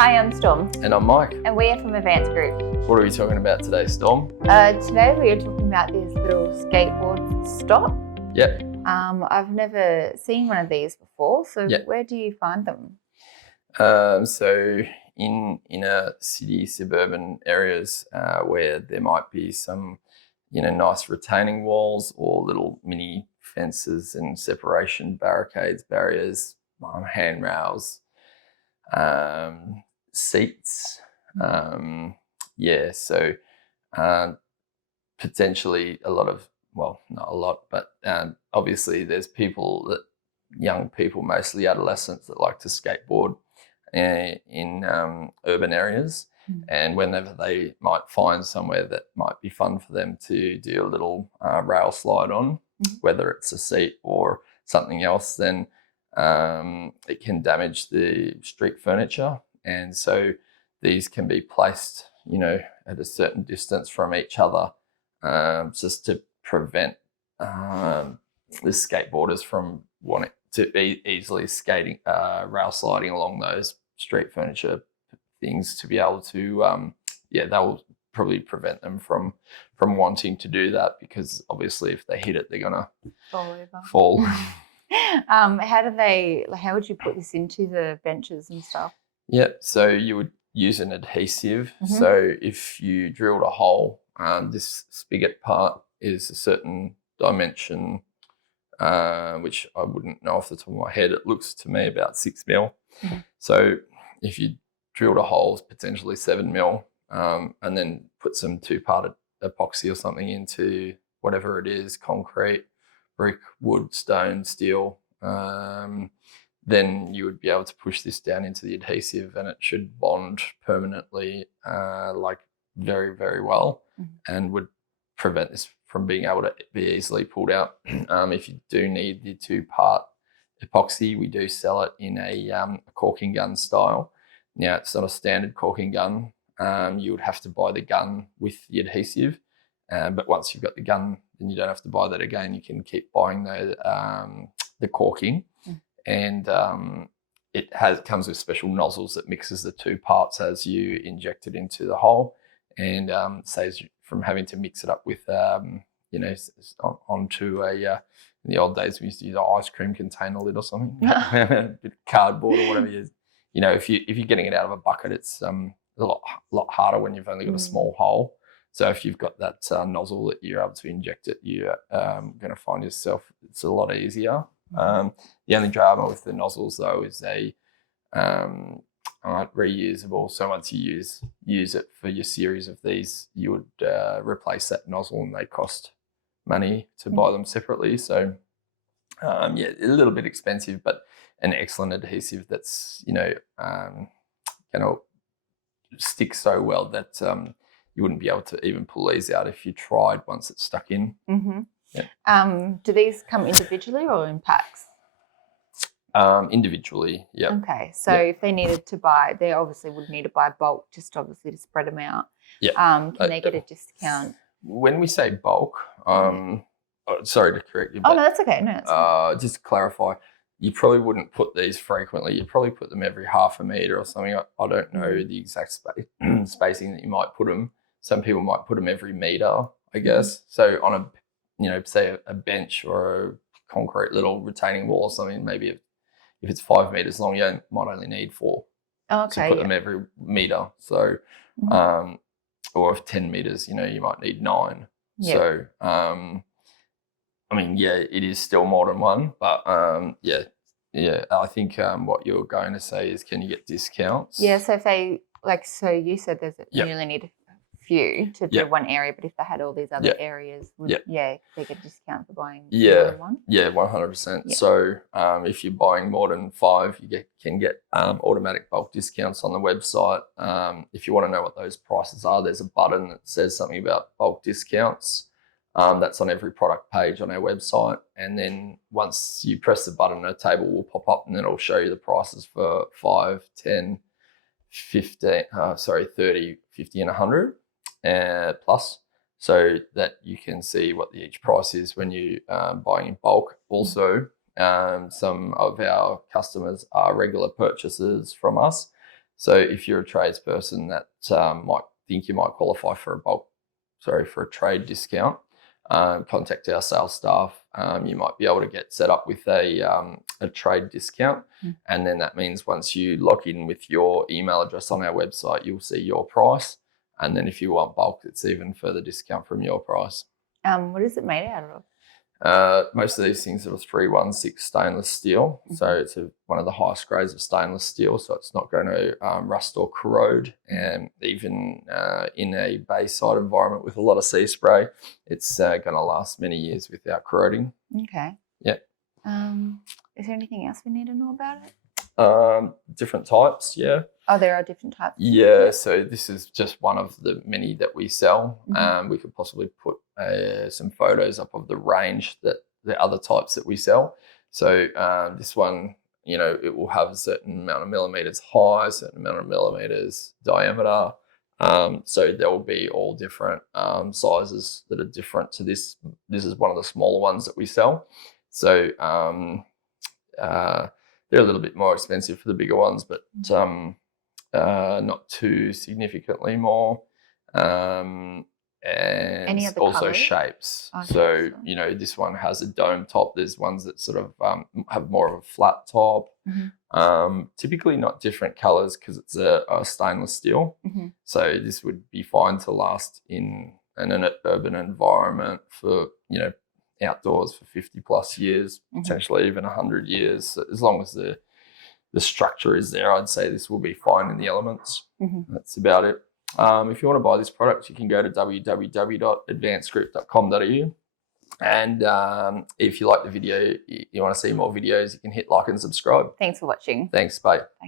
Hi, I'm Storm. And I'm Mike. And we are from Advanced Group. What are we talking about today, Storm? Today we are talking about these little skateboard stop. Yep. I've never seen one of these before, so Yep. Where do you find them? So in inner city, suburban areas where there might be some, nice retaining walls or little mini fences and separation barricades, barriers, handrails, seats. So potentially a lot of, well, not a lot, but obviously there's young people, mostly adolescents, that like to skateboard in urban areas. And whenever they might find somewhere that might be fun for them to do a little rail slide on, whether it's a seat or something else, then it can damage the street furniture. And so these can be placed, at a certain distance from each other, just to prevent the skateboarders from wanting to be easily rail sliding along those street furniture things, to be able to, that will probably prevent them from wanting to do that, because obviously if they hit it, they're gonna fall. How would you put this into the benches and stuff? Yep. So you would use an adhesive. So if you drilled a hole, this spigot part is a certain dimension, which I wouldn't know off the top of my head. It looks to me about 6 mil. So if you drilled a hole, potentially 7 mil, and then put some 2-part epoxy or something into whatever it is, concrete, brick, wood, stone, steel, then you would be able to push this down into the adhesive, and it should bond permanently, very, very well, and would prevent this from being able to be easily pulled out. If you do need the 2-part epoxy, we do sell it in a caulking gun style. Now, it's not a standard caulking gun. You would have to buy the gun with the adhesive, but once you've got the gun, then you don't have to buy that again. You can keep buying the caulking, and it comes with special nozzles that mixes the 2 parts as you inject it into the hole, and saves you from having to mix it up with, onto a. In the old days, we used to use an ice cream container lid or something, a bit of cardboard or whatever it is. If you're getting it out of a bucket, it's a lot harder when you've only got a small hole. So if you've got that nozzle that you're able to inject it, you're going to find yourself, it's a lot easier. The only drama with the nozzles, though, is they aren't reusable. So once you use it for your series of these, you would replace that nozzle, and they cost money to buy them separately. So a little bit expensive, but an excellent adhesive that's going to stick so well that you wouldn't be able to even pull these out if you tried once it's stuck in. Do these come individually or in packs? Individually, yeah. Okay, so if they needed to buy, they obviously would need to buy bulk, just obviously to spread them out. Can they get a discount? When we say bulk, sorry to correct you. But, no, that's okay. No, that's okay. Just to clarify, you probably wouldn't put these frequently. You'd probably put them every half a metre or something. I don't know the exact spacing that you might put them. Some people might put them every metre, I guess. So on say a bench or a concrete little retaining wall or something, maybe if it's 5 metres long, you might only need 4 to put them every metre. So, or if 10 metres, you might need 9. Yep. So, it is still more than one, but I think what you're going to say is, can you get discounts? Yeah, so if they, so you said you only need a few to do one area, but if they had all these other areas, they get a discount for buying more than one? Yeah, 100%. Yep. So if you're buying more than 5, you can get automatic bulk discounts on the website. If you want to know what those prices are, there's a button that says something about bulk discounts. That's on every product page on our website. And then once you press the button, a table will pop up, and then it'll show you the prices for 5, 10, 15, 30, 50 and 100 plus, so that you can see what each price is when you buying in bulk. Also, some of our customers are regular purchasers from us. So if you're a tradesperson that might think you might qualify for a trade discount, contact our sales staff. You might be able to get set up with a trade discount. And then that means once you log in with your email address on our website, you'll see your price. And then if you want bulk, it's even further discount from your price. What is it made out of? Most of these things are 316 stainless steel. So it's one of the highest grades of stainless steel. So it's not going to rust or corrode. And even in a bayside environment with a lot of sea spray, it's going to last many years without corroding. Okay. Yeah. Is there anything else we need to know about it? Different types, yeah. Oh, there are different types. Yeah, so this is just one of the many that we sell. We could possibly put some photos up of the range that the other types that we sell. So this one, it will have a certain amount of millimeters high, a certain amount of millimeters diameter. So there will be all different sizes that are different to this. This is one of the smaller ones that we sell. So they're a little bit more expensive for the bigger ones, but not too significantly more. And any other also colours? Shapes. Okay, so, this one has a dome top. There's ones that sort of have more of a flat top. Typically not different colours because it's a stainless steel. So this would be fine to last in an urban environment for, outdoors for 50 plus years, potentially even 100 years. So as long as the structure is there, I'd say this will be fine in the elements. That's about it. If you want to buy this product, you can go to www.advancedgroup.com.au. And if you like the video, you want to see more videos, you can hit like and subscribe. Thanks for watching. Thanks, bye.